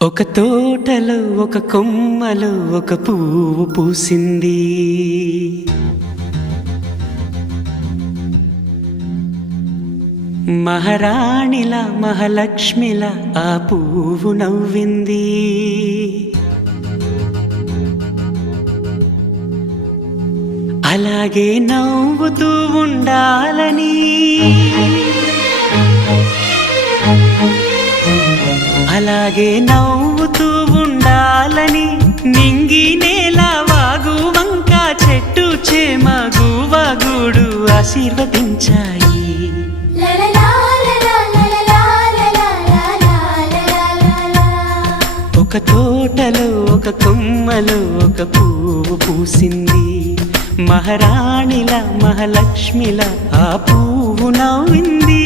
ఒక తోటలో ఒక కొమ్మలో ఒక పువ్వు పూసింది. మహారాణిలా మహాలక్ష్మిలా ఆ పువ్వు నవ్వింది. అలాగే నవ్వుతూ ఉండాలని, అలాగే నవ్వుతూ ఉండాలని నింగి నేల వాగు వంక చెట్టు చేమ గువగూడు ఆశీర్వదించాయి. ఒక తోటలో ఒక కొమ్మలో ఒక పువ్వు పూసింది. మహారాణిలా మహాలక్ష్మిలా ఆ పువ్వు నవ్వింది.